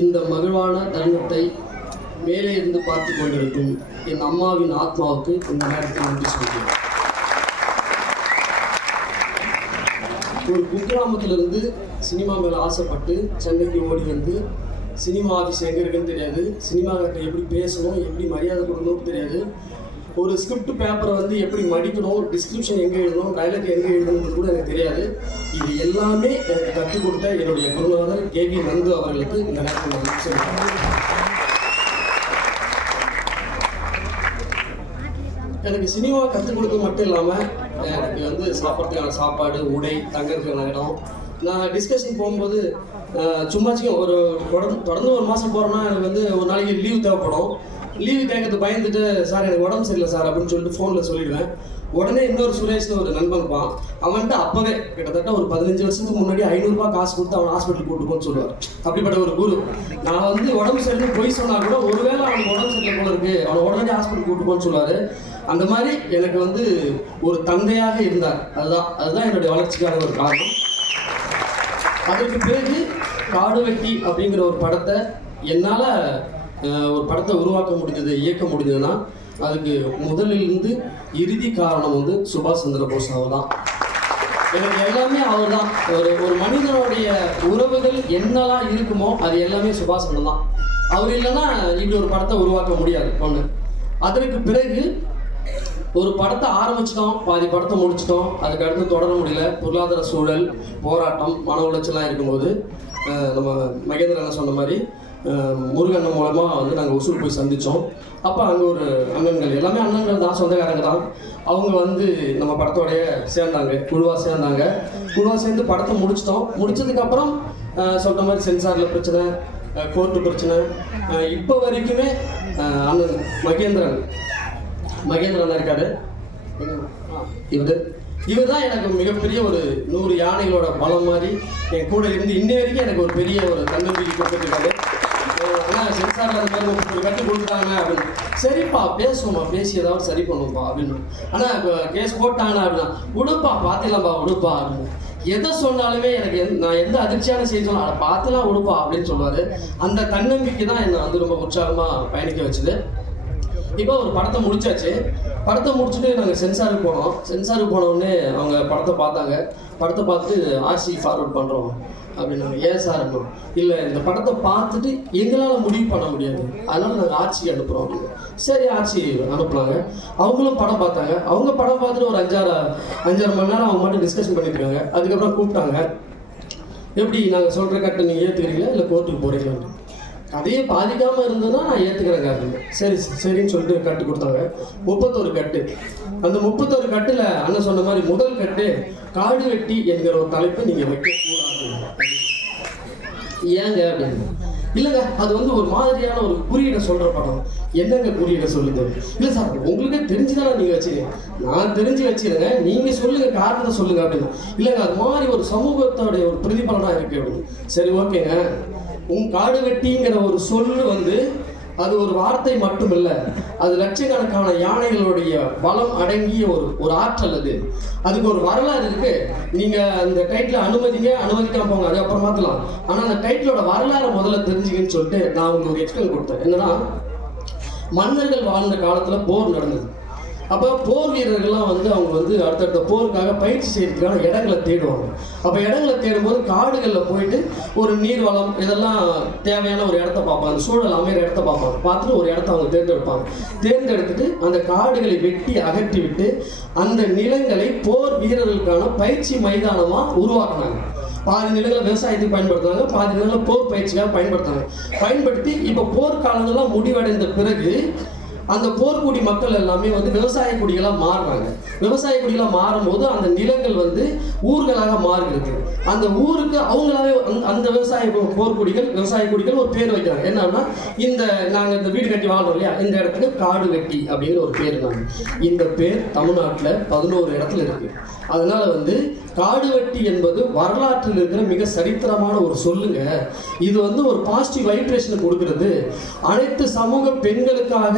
இந்த மகிழ்வான தருணத்தை மேலே இருந்து பார்த்து கொண்டிருக்கும் என் அம்மாவின் ஆத்மாவுக்கு இந்த நேரத்தில் நன்றி சொல்கிறேன். ஒரு குக்கிராமத்திலிருந்து சினிமா மேலே ஆசைப்பட்டு சென்னைக்கு ஓடி வந்து சினிமா ஆஃபீஸ் எங்கே இருக்குன்னு தெரியாது. சினிமாக்கிட்ட எப்படி பேசணும் எப்படி மரியாதை கொடுக்கணும்னு தெரியாது. ஒரு ஸ்கிரிப்ட் பேப்பரை வந்து எப்படி மடிக்கணும் டிஸ்கிரிப்ஷன் எங்கே எழுதணும் டைலாக் எங்கே எழுதணும்னு கூட எனக்கு தெரியாது. இது எல்லாமே எனக்கு கற்றுக் கொடுத்த என்னுடைய குருநாதர் கே வி நந்து அவர்களுக்கு இந்த நேரத்தில் நான் எனக்கு சினிமா கற்றுக் கொடுக்க மட்டும் இல்லாமல் எனக்கு வந்து சாப்பிட்றதுக்கான சாப்பாடு உடை தங்கறதுக்கான இடம். நான் டிஸ்கஷன் போகும்போது சும்மாச்சும் ஒரு தொடர்ந்து தொடர்ந்து ஒரு மாதம் போகிறோன்னா எனக்கு வந்து ஒரு நாளைக்கு லீவ் தேவைப்படும். லீவு கேட்கறது பயந்துட்டு சார் எனக்கு உடம்பு சரியில்லை சார் அப்படின்னு சொல்லிட்டு ஃபோனில் சொல்லிடுவேன். உடனே இன்னொரு சுரேஷ்னு ஒரு நண்பன் இருப்பான். அவன்கிட்ட அப்போவே கிட்டத்தட்ட ஒரு பதினஞ்சு வருஷத்துக்கு முன்னாடி ஐநூறுரூபா காசு கொடுத்து அவன் ஹாஸ்பிட்டல் கூட்டு போன்னு சொல்லுவார். அப்படிப்பட்ட ஒரு குரு. நான் வந்து உடம்பு சரியில்லை போய் சொன்னால் கூட ஒருவேளை அவனுக்கு உடம்பு சரியில்லை போல இருக்கு. அவனை உடனே ஹாஸ்பிட்டல் கூட்டு போன்னு சொல்லுவாரு. அந்த மாதிரி எனக்கு வந்து ஒரு தந்தையாக இருந்தார். அதுதான் அதுதான் என்னுடைய வளர்ச்சிக்கான ஒரு காரணம். அதற்கு பிறகு காடு வெட்டி அப்படிங்கிற ஒரு படத்தை என்னால் ஒரு படத்தை உருவாக்க முடிஞ்சது இயக்க முடிஞ்சதுன்னா அதுக்கு முதலிலிருந்து இறுதி காரணம் வந்து சுபாஷ் சந்திர போஸ் அவர் தான் எனக்கு எல்லாமே அவர் தான் ஒரு ஒரு மனிதனுடைய உறவுகள் என்னெல்லாம் இருக்குமோ அது எல்லாமே சுபாஷ் சந்திரன் தான் அவர் இல்லைன்னா இப்படி ஒரு படத்தை உருவாக்க முடியாது ஒன்று அதற்கு பிறகு ஒரு படத்தை ஆரம்பிச்சிட்டோம் பாதி படத்தை முடிச்சிட்டோம் அதுக்கு அடுத்து தொடர முடியல. பொருளாதார சூழல் போராட்டம் மன உளைச்சலாம் இருக்கும்போது நம்ம மகேந்திரன் சொன்ன மாதிரி முருகன் மூலமாக வந்து நாங்கள் ஒசூர் போய் சந்தித்தோம் அப்போ அங்கே ஒரு அண்ணன்கள் எல்லாமே அண்ணன்கள் தான் சொந்தக்காரங்க தான். அவங்க வந்து நம்ம படத்தோடைய சேர்ந்தாங்க குழுவாக சேர்ந்தாங்க. குழுவாக சேர்ந்து படத்தை முடிச்சிட்டோம். முடிச்சதுக்கப்புறம் சொல்கிற மாதிரி சென்சாரில் பிரச்சனை கோர்ட்டு பிரச்சனை. இப்போ வரைக்குமே அண்ணன் மகேந்திரன் மகேந்திரன் இருக்காரு. இவர். இவர் தான் எனக்கு மிகப்பெரிய ஒரு நூறு யானைகளோட பலம் மாதிரி என் கூட இருந்து இன்ன வரைக்கும் எனக்கு ஒரு பெரிய ஒரு தன்னம்பிக்கை கொடுத்துருக்காரு சென்சாரில் அந்த மாதிரி ஒரு கட்டு கொடுத்துட்டாங்க அப்படின்னு. சரிப்பா பேசுவோம்மா பேசி ஏதாவது சரி பண்ணுவோம்ப்பா அப்படின்னு. ஆனால் இப்போ கேஸ் போட்டானா அப்படின்னா விடுப்பா பார்த்துலாம்ப்பா விடுப்பா அப்படின்னு. எதை சொன்னாலுமே எனக்கு எந்த- நான் எந்த அதிர்ச்சியான செய்தி சொன்னாலும் அதை பார்த்துலாம் விடுப்பா அப்படின்னு சொல்லுவார். அந்த தன்னம்பிக்கை தான் என்னை வந்து ரொம்ப உற்சாகமாக பயணிக்க வச்சுது. இப்போ ஒரு படத்தை முடிச்சாச்சு. படத்தை முடிச்சுட்டு நாங்கள் சென்சாருக்கு போனோம். சென்சாருக்கு போனோடனே அவங்க படத்தை பார்த்தாங்க. படத்தை பார்த்துட்டு ஆர்சி ஃபார்வர்ட் பண்ணுறோம் அப்படின்னாங்க ஏன் சார் இல்லை இந்த படத்தை பார்த்துட்டு எங்களால் முடிவு பண்ண முடியாது. அதனால நாங்கள் ஆட்சிக்கு அனுப்புகிறோம் அப்படின்னு. சரி ஆட்சி அனுப்புனாங்க. அவங்களும் படம் பார்த்தாங்க. அவங்க படம் பார்த்துட்டு ஒரு அஞ்சாறு அஞ்சாறு மணி நேரம் அவங்க மட்டும் டிஸ்கஷன் பண்ணிட்டு இருக்காங்க அதுக்கப்புறம் கூப்பிட்டாங்க. எப்படி நாங்கள் சொல்கிற கட்டை நீங்கள் ஏற்றுக்கிறீங்களா இல்லை கோர்ட்டுக்கு போகிறீங்களா கதையை பாதிக்காமல் இருந்ததுன்னா நான் ஏற்றுக்கிறேங்க அப்படின்னு சரி சரின்னு சொல்லிட்டு கட்டு கொடுத்தாங்க. முப்பத்தொரு கட்டு. அந்த முப்பத்தொரு கட்டில் அண்ணன் சொன்ன மாதிரி முதல் கட்டு காடு வெட்டி என்கிற ஒரு தலைப்பை நீங்கள் வைக்கக்கூடாது ஏங்க அப்படின்னு. இல்லைங்க அது வந்து ஒரு மாதிரியான ஒரு குறியீடை சொல்ற படம். என்னங்க குறியீடை சொல்லுது? இல்லை சார் உங்களுக்கே தெரிஞ்சுதானே நீங்க வச்சுருங்க நான் தெரிஞ்சு வச்சிருங்க நீங்க சொல்லுங்க காரணத்தை சொல்லுங்க அப்படின்னு. இல்லைங்க அது மாதிரி ஒரு சமூகத்தோடைய ஒரு பிரதிபலனா இருக்கு அப்படின்னு. சரி ஓகேங்க. உன் காடு வெட்டிங்கிற ஒரு சொல்லு வந்து அது ஒரு வார்த்தை மட்டும் அது லட்சக்கணக்கான யானைகளுடைய பலம் அடங்கிய ஒரு ஒரு ஆற்றல் அது. அதுக்கு ஒரு வரலாறு இருக்கு. நீங்க அந்த டைட்டில் அனுமதிங்க அனுமதிக்காம போங்க. அது அப்புறம் மாத்தலாம் ஆனா அந்த டைட்டிலோட வரலாறை முதல்ல தெரிஞ்சுக்கன்னு சொல்லிட்டு நான் உங்களுக்கு ஒரு எக்ஸ்பிளைன் கொடுத்தேன். என்னன்னா மன்னர்கள் வாழ்ந்த காலத்துல போர் நடந்தது. அப்போ போர் வீரர்கள்லாம் வந்து அவங்க வந்து அடுத்தடுத்த போருக்காக பயிற்சி செய்யறதுக்கான இடங்களை தேடுவாங்க. அப்போ இடங்களை தேடும்போது காடுகளில் போயிட்டு ஒரு நீர்வளம் இதெல்லாம் தேவையான ஒரு இடத்த பார்ப்பாங்க. சூழல் அமைகிற இடத்த பார்ப்பாங்க. பார்த்துட்டு ஒரு இடத்த அவங்க தேர்ந்தெடுப்பாங்க. தேர்ந்தெடுத்துட்டு அந்த காடுகளை வெட்டி அகற்றி விட்டு அந்த நிலங்களை போர் வீரர்களுக்கான பயிற்சி மைதானமாக உருவாக்குனாங்க. பாதி நிலங்களை விவசாயத்துக்கு பயன்படுத்துறாங்க பாதி நிலங்களை போர் பயிற்சிக்காக பயன்படுத்துறாங்க பயன்படுத்தி இப்போ போர்க்காலங்கள்லாம் முடிவடைந்த பிறகு அந்த போர்க்குடி மக்கள் எல்லாமே வந்து விவசாய குடிகளாக மாறுறாங்க. விவசாய குடிகளாக மாறும்போது அந்த நிலங்கள் வந்து ஊர்களாக மாறுகிறது அந்த ஊருக்கு அவங்களாவே அந்த- அந்த விவசாய போர்க்குடிகள் விவசாய குடிகள் ஒரு பேர் வைக்கிறாங்க. என்னன்னா இந்த நாங்கள் இந்த வீடு கட்டி வாழ்றோம் இல்லையா? இந்த இடத்துக்கு காடு வெட்டி அப்படிங்கிற ஒரு பேர் நாங்கள் இந்த பேர் தமிழ்நாட்டில் பதினோரு இடத்துல இருக்கு. அதனால வந்து காடு வெட்டி என்பது வரலாற்றில் இருக்கிற மிக சரித்திரமான ஒரு சொல்லுங்க. இது வந்து ஒரு பாசிட்டிவ் வைப்ரேஷனை கொடுக்கிறது. அனைத்து சமூக பெண்களுக்காக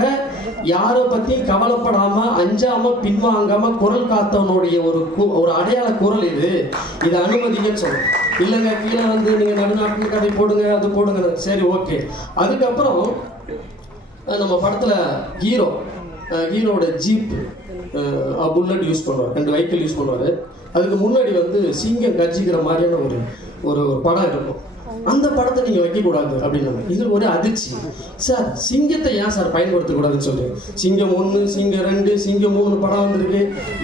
யாரை பற்றியும் கவலைப்படாம அஞ்சாம பின்வாங்காம குரல் காத்தவனுடைய ஒரு கு- ஒரு அடையாள குரல் இது. இது அனுமதிங்கன்னு சொல்றேன் இல்லைங்க கீழே வந்து நீங்கள் நடுநாட்டு கதை போடுங்க அது போடுங்க. சரி ஓகே. அதுக்கப்புறம் நம்ம படத்தில் ஹீரோ ஹீரோட ஜீப் புல்லட் யூஸ் பண்ணுவார் ரெண்டு வெஹிக்கிள் யூஸ் பண்ணுவார் அதுக்கு முன்னாடி வந்து சிங்கம் கஜிக்கிற மாதிரியான ஒரு ஒரு படம் இருக்கும். அந்த படத்தை நீங்கள் வைக்கக்கூடாது அப்படின்னாங்க. இது ஒரு அதிர்ச்சி. சார் சிங்கத்தை ஏன் சார் பயன்படுத்தக்கூடாதுன்னு சொல்லி? சிங்கம் ஒன்று சிங்கம் ரெண்டு சிங்கம் மூணு படம் வந்திருக்கு.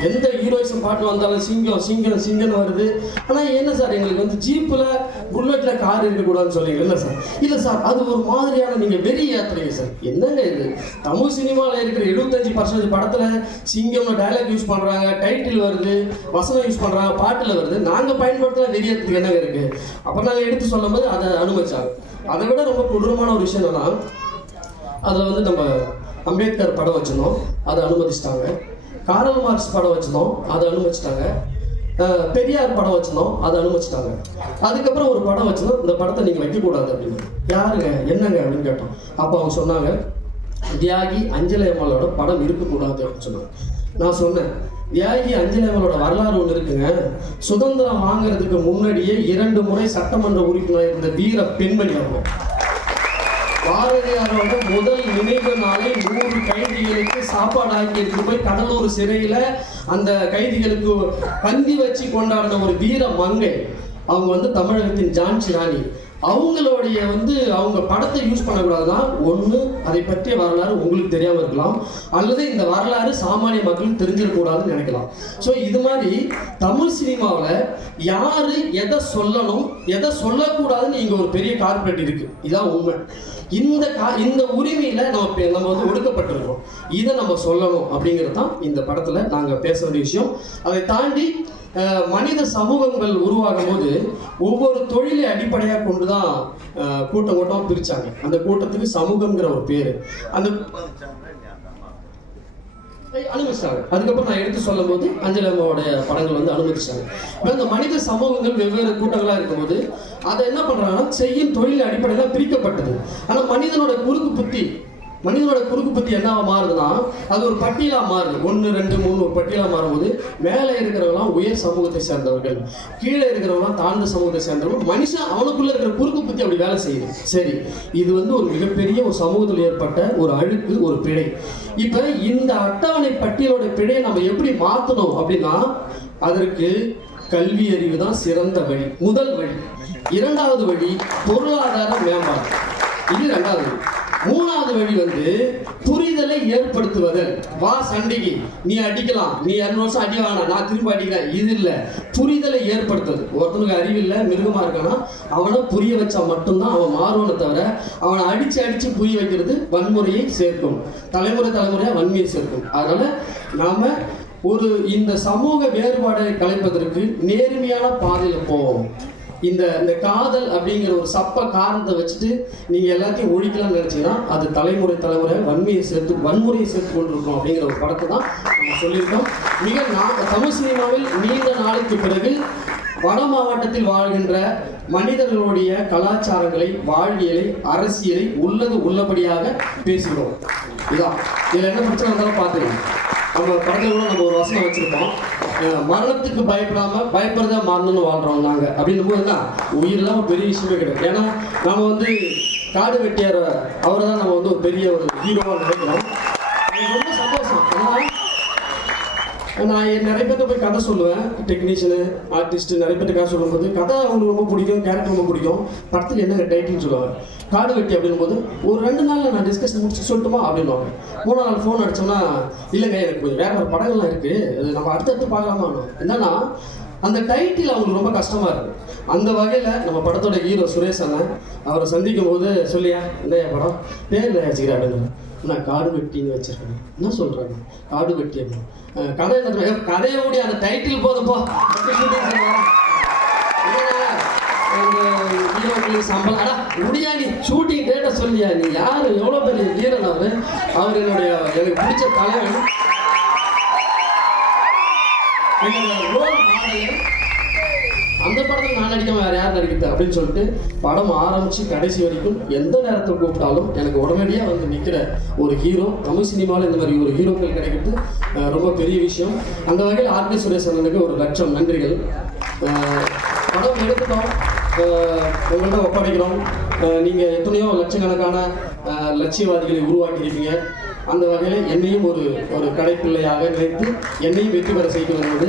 எந்த ஹீரோயிசம் பாட்டு வந்தாலும் சிங்கம் சிங்கம் சிங்கம்னு வருது. ஆனால் என்ன சார் எங்களுக்கு வந்து ஜீப்பில் புல்லட்டில் கார் இருக்கக்கூடாதுன்னு சொல்லுங்க இல்லை சார். இல்லை சார் அது ஒரு மாதிரியான நீங்கள் வெறி ஏத்துறீங்க சார். என்னங்க இது? தமிழ் சினிமாவில் இருக்கிற எழுபத்தஞ்சு பர்சன்டேஜ் படத்தில் சிங்கம்னு டைலாக் யூஸ் பண்ணுறாங்க டைட்டில் வருது வசனம் யூஸ் பண்ணுறாங்க பாட்டில் வருது. நாங்கள் பயன்படுத்துகிற வெறியத்துக்கு என்னங்க இருக்குது அப்போ நாங்கள் எடுத்து சொல்லும்போது அதை அனுமதிச்சாங்க அதை விட ரொம்ப கொடூரமான ஒரு விஷயம் என்னன்னா அதில் வந்து நம்ம அம்பேத்கர் படம் வச்சிருந்தோம். அதை அனுமதிச்சிட்டாங்க. காரல் மார்க்ஸ் படம் வச்சிருந்தோம். அதை அனுமதிச்சிட்டாங்க. பெரியார் படம் வச்சிருந்தோம். அதை அனுமதிச்சிட்டாங்க. அதுக்கப்புறம் ஒரு படம் வச்சிருந்தோம். இந்த படத்தை நீங்கள் வைக்கக்கூடாது அப்படின்னு. யாருங்க? என்னங்க அப்படின்னு கேட்டோம். அப்போ அவங்க சொன்னாங்க தியாகி அஞ்சலி அம்மாளோட படம் இருக்கக்கூடாது அப்படின்னு சொன்னாங்க. நான் சொன்னேன். தியாகி அஞ்சலி வரலாறு ஒன்று இருக்குங்க. சுதந்திரம் வாங்குறதுக்கு முன்னாடியே இரண்டு முறை சட்டமன்ற உறுப்பினர் இருந்த வீர பெண்மணி அவங்க பாரதியாரோட முதல் நினைவு நாளை நூறு கைதிகளுக்கு சாப்பாடு ஆக்கி போய் கடலூர் சிறையில அந்த கைதிகளுக்கு பந்தி வச்சு கொண்டாடின ஒரு வீர மங்கை. அவங்க வந்து தமிழகத்தின் ஜான்சி ராணி. அவங்களுடைய வந்து அவங்க படத்தை யூஸ் பண்ணக்கூடாதுன்னா ஒன்று அதை பற்றிய வரலாறு உங்களுக்கு தெரியாமல் இருக்கலாம். அல்லது இந்த வரலாறு சாமானிய மக்களுக்கு தெரிஞ்சிடக்கூடாதுன்னு நினைக்கலாம். ஸோ இது மாதிரி தமிழ் சினிமாவில் யார் எதை சொல்லணும் எதை சொல்லக்கூடாதுன்னு இங்கே ஒரு பெரிய கார்பரேட் இருக்குது இதான் உண்மை. இந்த கா இந்த உரிமையில் நம்ம நம்ம வந்து ஒடுக்கப்பட்டிருக்கோம். இதை நம்ம சொல்லணும் அப்படிங்கிறது தான் இந்த படத்தில் நாங்கள் பேச வேண்டிய விஷயம். அதை தாண்டி மனித சமூகங்கள் உருவாகும் போது ஒவ்வொரு தொழிலை அடிப்படையாக கொண்டு தான் கூட்டம் கூட்டம் பிரித்தாங்க அந்த கூட்டத்துக்கு சமூகம்ங்கிற ஒரு பேர். அந்த அனுமதிச்சாங்க. அதுக்கப்புறம் நான் எடுத்து சொல்லும் போது அஞ்சலி படங்கள் வந்து அனுமதிச்சாங்க. இப்போ இந்த மனித சமூகங்கள் வெவ்வேறு கூட்டங்களாக இருக்கும்போது அதை என்ன பண்ணுறாங்கன்னா செய்யும் தொழில் அடிப்படையில் பிரிக்கப்பட்டது. ஆனால் மனிதனோட குறுக்கு புத்தி மனிதனோட குறுக்கு புத்தி என்னவா மாறுதுன்னா அது ஒரு பட்டியலாக மாறுது. ஒன்று ரெண்டு மூணு ஒரு பட்டியலாக மாறும்போது மேலே இருக்கிறவங்களாம் உயர் சமூகத்தை சேர்ந்தவர்கள். கீழே இருக்கிறவங்களாம் தாழ்ந்த சமூகத்தை சேர்ந்தவர்கள். மனுஷன் அவனுக்குள்ள இருக்கிற குறுக்கு புத்தி அப்படி வேலை செய்யுது. சரி இது வந்து ஒரு மிகப்பெரிய ஒரு சமூகத்தில் ஏற்பட்ட ஒரு அழுக்கு ஒரு பிழை. இப்போ இந்த அட்டவணை பட்டியலோட பிழையை நம்ம எப்படி மாற்றணும் அப்படின்னா அதற்கு கல்வி அறிவு தான் சிறந்த வழி. முதல் வழி. இரண்டாவது வழி பொருளாதார மேம்பாடு. இது ரெண்டாவது வழி. மூணாவது வழி வந்து புரிதலை ஏற்படுத்துவதல் வா சண்டைக்கு நீ அடிக்கலாம். நீ இரநூறு வருஷம் அடி வாங்கினா நான் திரும்ப அடிக்கிறேன். இது இல்லை. புரிதலை ஏற்படுத்துவது. ஒருத்தனுக்கு அறிவில்லை மிருகமா இருக்கானா அவனை புரிய வச்சா மட்டும்தான் அவன் மாறுவனை தவிர அவனை அடிச்சு அடிச்சு புரிய வைக்கிறது வன்முறையை சேர்க்கும். தலைமுறை தலைமுறையாக வன்மையை சேர்க்கும். அதனால நாம ஒரு இந்த சமூக வேறுபாடை கலைப்பதற்கு நேர்மையான பாதையில் போவோம். இந்த இந்த காதல் அப்படிங்கிற ஒரு சப்ப காரணத்தை வச்சுட்டு நீங்கள் எல்லாத்தையும் ஒழிக்கலாம்னு நினச்சிங்கன்னா அது தலைமுறை தலைமுறை வன்மையை சேர்த்து வன்முறையை சேர்த்து கொண்டிருக்கோம் அப்படிங்கிற ஒரு படத்தை தான் நம்ம சொல்லியிருக்கோம். மிக தமிழ் சினிமாவில் நீண்ட நாளுக்கு பிறகு வட மாவட்டத்தில் வாழ்கின்ற மனிதர்களுடைய கலாச்சாரங்களை வாழ்வியலை அரசியலை உள்ளது உள்ளபடியாக பேசுகிறோம். இதான். இதில் என்ன பிரச்சனை இருந்தாலும் பார்த்துக்கலாம். நம்ம படத்தில் கூட நம்ம ஒரு வசனம் வச்சுருப்போம் மரணத்துக்கு பயப்படாம பயப்படுறதா மரணம்னு வாழ்றோம் நாங்கள் அப்படின்னும் போது என்ன உயிரெல்லாம் ஒரு பெரிய விஷயமே கிடையாது. ஏன்னா நம்ம வந்து காடு வெட்டியார் அவரை தான் நம்ம வந்து ஒரு பெரிய ஒரு ஹீரோவாக நினைக்கிறோம் எனக்கு ரொம்ப சந்தோஷம் ஏன்னா நான் நிறைய பேர்த்த போய் கதை சொல்லுவேன். டெக்னீஷியனு ஆர்டிஸ்ட் நிறைய பேர்ட்ட கதை சொல்லும்போது கதை அவங்களுக்கு ரொம்ப பிடிக்கும் கேரக்டர் ரொம்ப பிடிக்கும். படத்துக்கு என்ன டைட்டில் சொல்லுவாங்க. காடு வெட்டி அப்படின்னும் போது ஒரு ரெண்டு நாளில் நான் டிஸ்கஷன் முடிச்சு சொல்லட்டுமா அப்படின்னுவாங்க. மூணு நாள் ஃபோன் அடிச்சோம்னா இல்லைங்க எனக்கு கொஞ்சம் வேற ஒரு படங்கள்லாம் இருக்குது அது நம்ம அடுத்தடுத்து பார்க்கலாமா என்னன்னா அந்த டைட்டில் அவங்களுக்கு ரொம்ப கஷ்டமா இருக்கு. அந்த வகையில் நம்ம படத்தோட ஹீரோ சுரேஷ் அண்ணன் அவரை சந்திக்கும் போது சொல்லியா இந்த படம்? பேர் வச்சுக்கிறேன் அப்படின்னு நான் காடு வெட்டின்னு வச்சுருக்கேன். என்ன சொல்றாங்க காடு வெட்டி அப்படின்னு. அஹ் கதை என்ன தெரியுமா? கதையை ஓடி அந்த டைட்டில் போதும் போ. சம்பளம். ஆனால் முடியா நீ? ஷூட்டிங் டேட்டை சொல்லியா நீ? யார்? எவ்வளோ பெரிய வீரன் அவரு? அவர் என்னுடைய எனக்கு பிடிச்ச தலைவன். என்னோட ரோல் மாடல் அந்த படத்தில் நான் நடிக்காம வேற யார் நடிக்கிறது அப்படின்னு சொல்லிட்டு படம் ஆரம்பிச்சு கடைசி வரைக்கும் எந்த நேரத்தில் கூப்பிட்டாலும் எனக்கு உடனடியாக வந்து நிற்கிற ஒரு ஹீரோ தமிழ் சினிமாவில் இந்த மாதிரி ஒரு ஹீரோக்கள் கிடைக்கிறது ரொம்ப பெரிய விஷயம். அந்த வகையில் ஆர்கே சுரேஷ் அண்ணனுக்கு ஒரு லட்சம் நன்றிகள். படம் எடுத்துட்டோம். உங்கள்கிட்ட ஒப்படைக்கிறோம். நீங்கள் எத்தனையோ லட்சக்கணக்கான லட்சியவாதிகளை உருவாக்கியிருக்கீங்க. அந்த வகையில் என்னையும் ஒரு ஒரு கடைப்பிள்ளையாக நினைத்து என்னையும் வெற்றி பெற செய்து வருவது